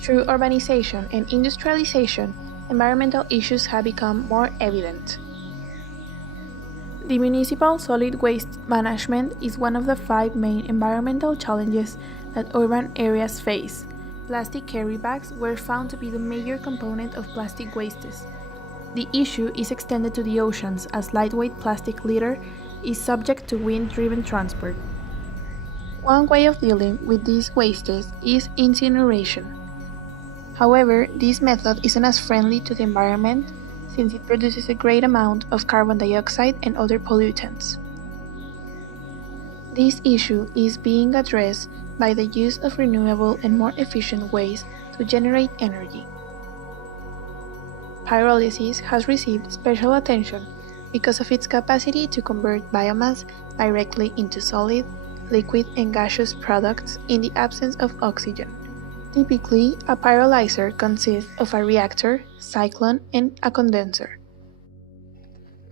Through urbanization and industrialization, environmental issues have become more evident. The municipal solid waste management is one of the 5 main environmental challenges that urban areas face. Plastic carry bags were found to be the major component of plastic wastes. The issue is extended to the oceans as lightweight plastic litter is subject to wind-driven transport. One way of dealing with these wastes is incineration. However, this method isn't as friendly to the environment since it produces a great amount of carbon dioxide and other pollutants. This issue is being addressed by the use of renewable and more efficient ways to generate energy. Pyrolysis has received special attention because of its capacity to convert biomass directly into solid, liquid, and gaseous products in the absence of oxygen. Typically, a pyrolyzer consists of a reactor, cyclone, and a condenser.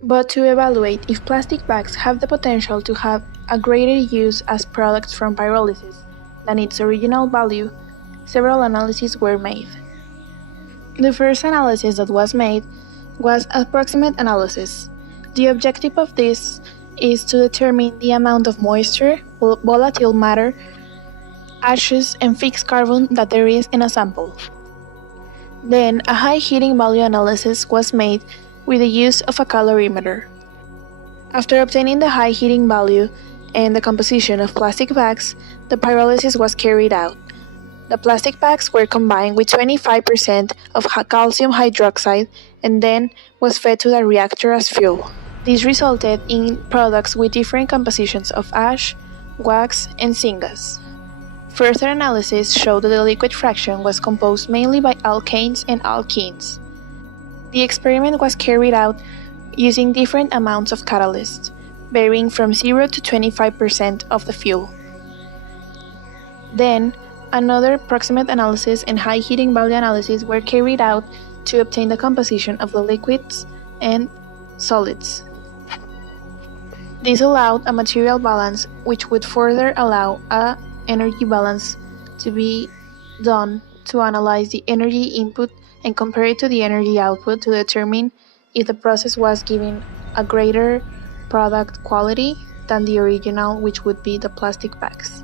But to evaluate if plastic bags have the potential to have a greater use as products from pyrolysis than its original value, several analyses were made. The first analysis that was made was approximate analysis. The objective of this is to determine the amount of moisture, volatile matter, ashes, and fixed carbon that there is in a sample. Then, a high heating value analysis was made with the use of a calorimeter. After obtaining the high heating value and the composition of plastic bags, the pyrolysis was carried out. The plastic bags were combined with 25% of calcium hydroxide and then was fed to the reactor as fuel. This resulted in products with different compositions of ash, wax, and syngas. Further analysis showed that the liquid fraction was composed mainly by alkanes and alkenes. The experiment was carried out using different amounts of catalyst, varying from 0 to 25% of the fuel. Then, another approximate analysis and high heating value analysis were carried out to obtain the composition of the liquids and solids. This allowed a material balance, which would further allow a energy balance to be done to analyze the energy input and compare it to the energy output to determine if the process was giving a greater product quality than the original, which would be the plastic bags.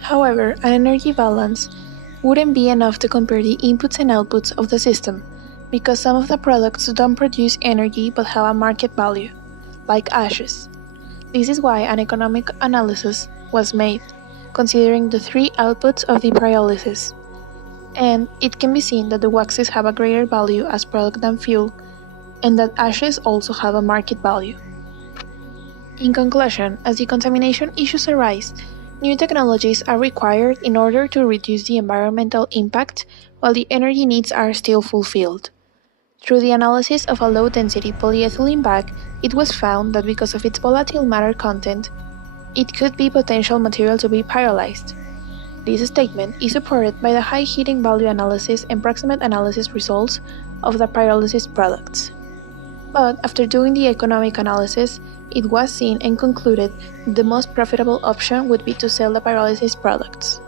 However, an energy balance wouldn't be enough to compare the inputs and outputs of the system, because some of the products don't produce energy but have a market value, like ashes. This is why an economic analysis was made, considering the 3 outputs of the pyrolysis, and it can be seen that the waxes have a greater value as product than fuel, and that ashes also have a market value. In conclusion, as the contamination issues arise, new technologies are required in order to reduce the environmental impact while the energy needs are still fulfilled. Through the analysis of a low-density polyethylene bag, it was found that because of its volatile matter content, it could be potential material to be pyrolyzed. This statement is supported by the high heating value analysis and proximate analysis results of the pyrolysis products. But after doing the economic analysis, it was seen and concluded the most profitable option would be to sell the pyrolysis products.